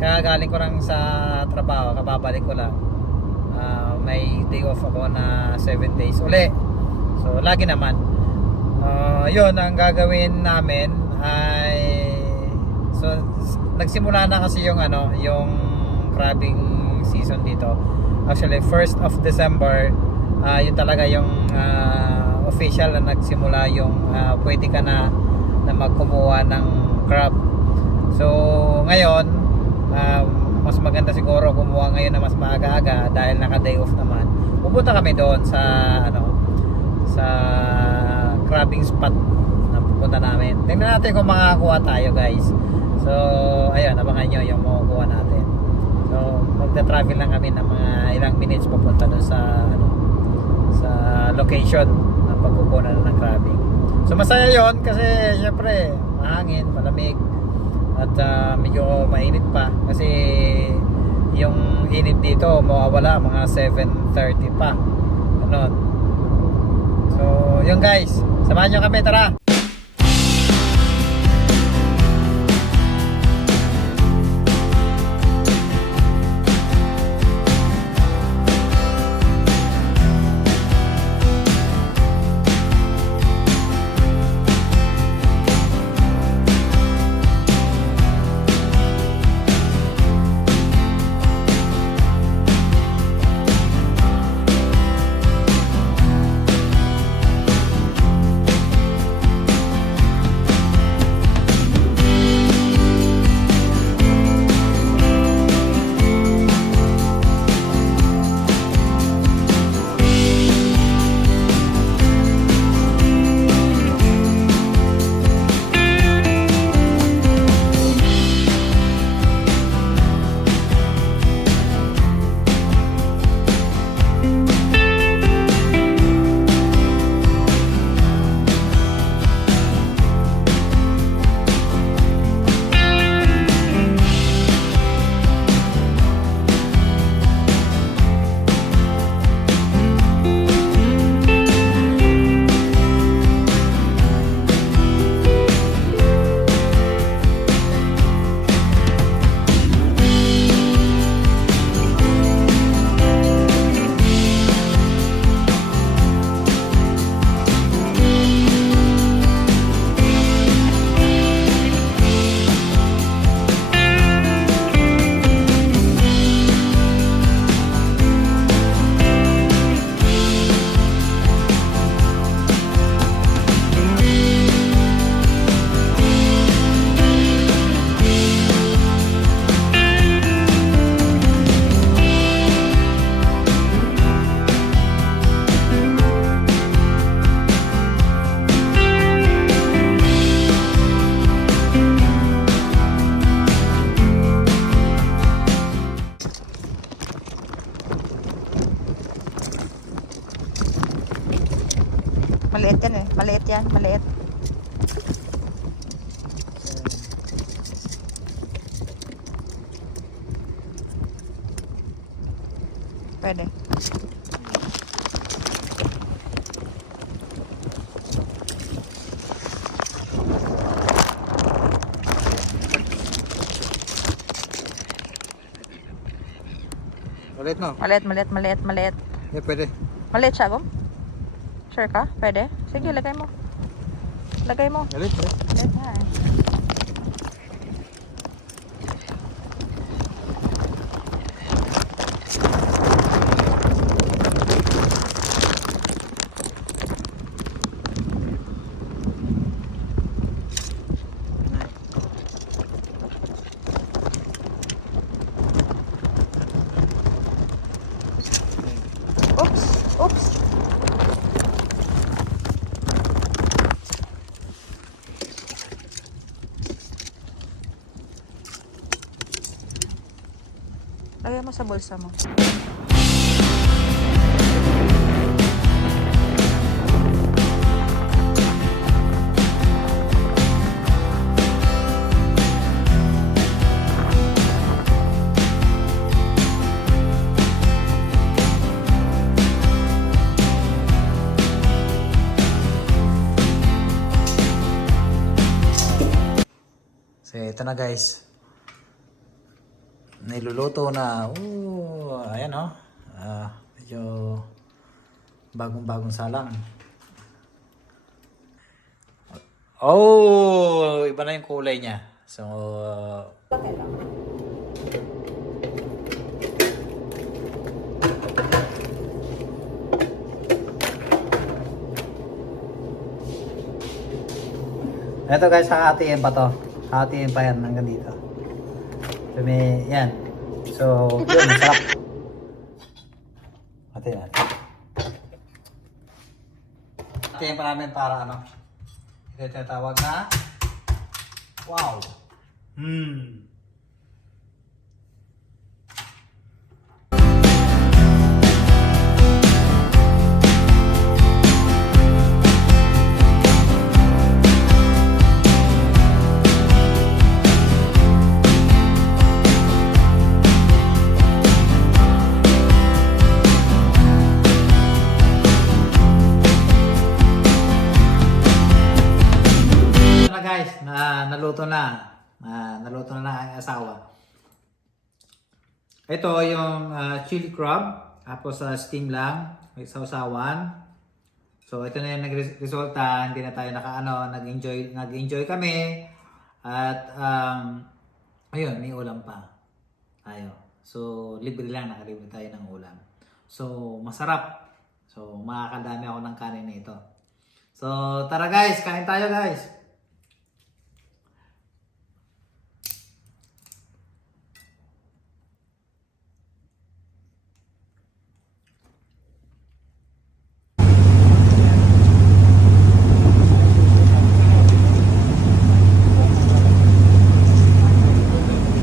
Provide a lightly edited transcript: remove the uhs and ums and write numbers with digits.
Kagaling ko lang sa trabaho, kababalik ko lang. May day off ako na 7 days uli. So lagi naman. Yun ang gagawin namin ay so nagsimula na kasi yung yung crabbing season dito. Actually 1st of December yun talaga yung official na nagsimula yung pwede ka na magkumuha ng crab. So ngayon mas maganda siguro kumuha ngayon na mas maaga-aga dahil naka-day off naman. Pupunta kami doon sa sa crabbing spot na pupunta namin. Tingnan natin kung makakakuha tayo, guys. So ayun, abangan nyo yung makukuha natin. So magta-travel lang kami ng mga ilang minutes papunta doon sa sa location na pagkukunan ng crabbing. So masaya yon kasi syempre mahangin, malamig at medyo mainit pa kasi yung init dito mawawala mga 7:30 pa. Ganon. So yun guys, samahan nyo kami, tara! Maliit yan eh. Maliit yan. Maliit. Pwede. Ulit no? Maliit. Yeah, pwede. Maliit siya, Gom? Sure ka? Pwede? Sige, lagay mo. Lagay mo. Ulit. Maliit na eh. Oops. Lagay mo sa bulsa mo. So ito na guys. niluluto na. Ayan oh. Medyo bagong-bagong salang. Oh, iba na yung kulay niya. So, eto guys, hahatiin pa to. Hahatiin pa yan hanggang dito. So, yan. So, yun, masarap. Hatiin natin. Hatiin pa namin para ano. Ito yung tinatawag na wow. Guys, naluto na. Naluto na ang asawa. Ito yung chili crab. Tapos steam lang. May sausawan. So ito na yung nag-resulta. Hindi na tayo nag-enjoy kami. At ayun, may ulam pa tayo. So libre lang, nakalibre tayo ng ulam. So masarap. So makakadami ako ng kanin nito. So tara guys, kain tayo guys.